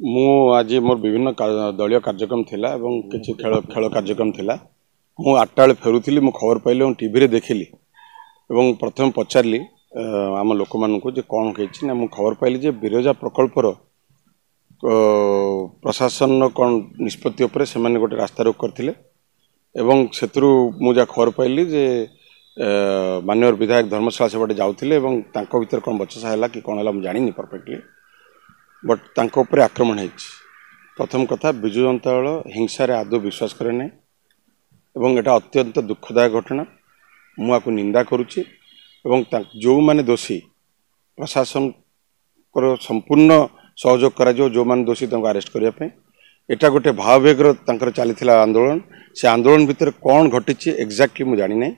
मु आज मोर विभिन्न दलीय कार्यक्रम थिला एवं किसी खेल खेल कार्यक्रम थिला मु 8टा बेले फेरुथिली मु खबर पाइली टीवी रे देखिली एवं प्रथम पचारली आम लोक मानू जे कौन होइछि ना मु खबर पाइली जे बिरजा प्रकल्पर प्रशासन कौन निष्पत्ति उपरे से माने गोटे रास्ता रोक करथिले एवं सेतरु मु जा खबर पाइली जे माननीय विधायक धर्मशाला से बाटे जाउथिले एवं तांको भीतर कौन बचसा हैला कि कौन हैला मु जानिनी परफेक्टली बट तांको ऊपर आक्रमण है। प्रथम कथा विजु जनता दल हिंसार आदौ विश्वास करे ना एवं एटा अत्यंत दुखदायक घटना मुझे निंदा करुच्ची जो माने दोषी प्रशासन को संपूर्ण सहयोग करा जो माने दोषी अरेस्ट करने एटा गोटे भाववेगर चली आंदोलन से आंदोलन भितर कौन घटी एक्जाक्टली मुझे जानी ना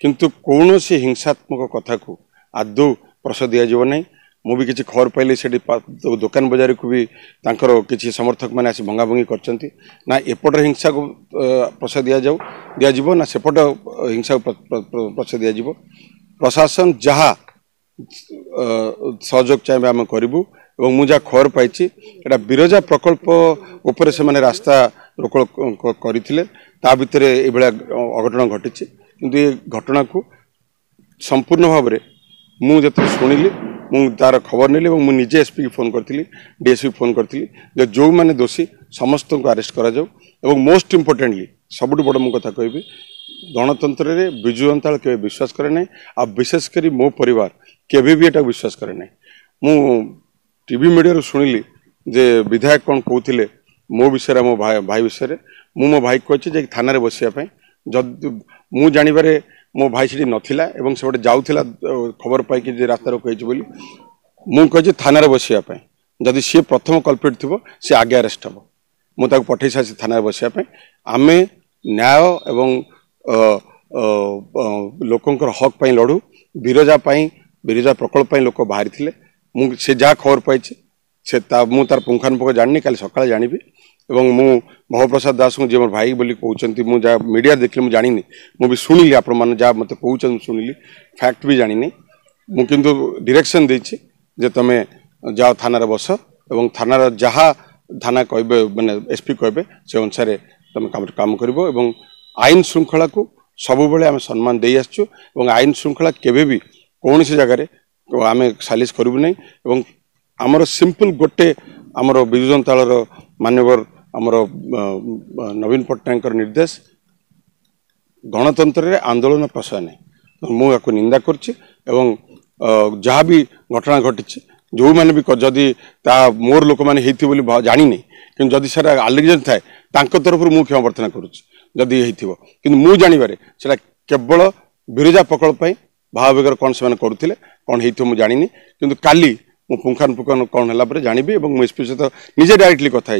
किंतु कौन सी हिंसात्मक कथा को आदौ प्रश्रय दिज्व ना मु भी किसी खबर पाइली से दुकान बजार को भी किसी समर्थक मैंने आसी भंगाभंगी करछंती ना एपट हिंसा को प्रश्रय दिज्व ना सेपट हिंसा को प्रश्रय दिज्व प्रशासन जहाँ सहयोग चाहिए आम करूँ और मुझे खबर पाई बिरजा प्रकल्प उपर से मैंने रास्ता रोक करते भितर ये अघटन घटी किंतु ये घटना को संपूर्ण भाव में मुझे शुणिली मु तार खबर नेली मु निजे एसपी की फोन करती डीएसपी फोन करती जो माने दोषी समस्त को अरेस्ट करा जाऊ एवं मोस्ट इम्पोर्टेंटली सबुठ बड़ मु कथा कहबी गणतंत्र रे विजु जनता दल केबे विश्वास करे ना आ विशेषकर मो परिवार केबे भी एटा विश्वास करे ना मु टीवी मीडिया शुणिली जे विधायक कौन कहते मो विषय मो भाई विषय मो भाई कही थाना बसापी जब मु जानवे मो भाई से नथिला एवं से जाऊला खबर पाई रास्ता रोक मुझे थाना बसापी जदि सी प्रथम कल्प्रिट थी सी आगे अरेस्ट हम मुझे पठे सारी थाना बसापी आम न्याय एवं लोकंर हक पाई लड़ू बिरजा बिरजा प्रकल्प लोक बाहरी थे से जहाँ खबर पाई से मु तार पुंखानुपुंख जानी कल सकाଳେ जानिबी एवं मु महाप्रसाद दास को जी मोर भाई बोली कहते मुझे मीडिया देखली मुझे जानी मु भी शुणिली आप जहाँ मत कहते शुणिली फैक्ट भी जानी मु किंतु डायरेक्शन देछि जे तमे जाओ थाना बस एवं थाना जहाँ थाना कहे माने एसपी कहे से अनुसार तुम काम करिवो एवं आईन श्रृंखला को सब बेले आम सम्मान दे आसचु एवं आईन श्रृंखला केबे भी कौन सी जगार आम सालिश करूँ नहीं एवं आमर सिंपल गोटे आमर विजु जनता दल मान्यवर आमर नवीन पट्टनायक निर्देश गणतंत्र रे आंदोलन प्रश्रय नहीं मुझे निंदा करछि एवं जहाँ भी घटना घटी जो मैंने भी जदि मोर लोक मैंने जानी नहीं कि जदि सर आलिगेशन थाए तरफ मुझे क्षमा प्रार्थना करुँच कि मुझे जानवे से केवल बिरजा प्रकल्प भाववेगर कौन से करुले कौन हो जानी कि काली मु पुंखानुपुंख कौन है जानी और एसपी सहित निजे डायरेक्टली कथा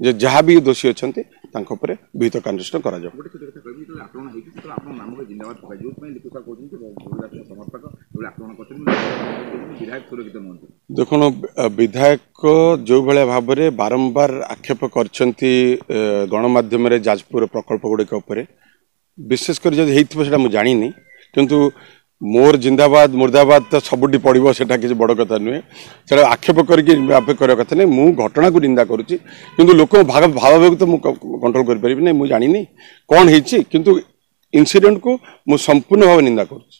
जे जहाँ भी दोषी अच्छा विहित कार्यानुष्ठान करा देखो विधायक जो भाया भाव में बारंबार आक्षेप करछंती गणमाध्यम जाजपुर प्रकल्प गुड़िक विशेषकर जब होता मुझे जानी किंतु मोर जिंदाबाद मुर्दाबाद तो सबुटी पड़ो से किसी बड़ कथा नुहे से आक्षेप करने कथा नहीं मु घटना को निंदा करुच्ची किंतु लोक भाव तो मुझे कंट्रोल कर पारि नहीं मुझे जानी कौन होती किंतु इंसिडेंट को मु संपूर्ण भाव निंदा करुच्ची।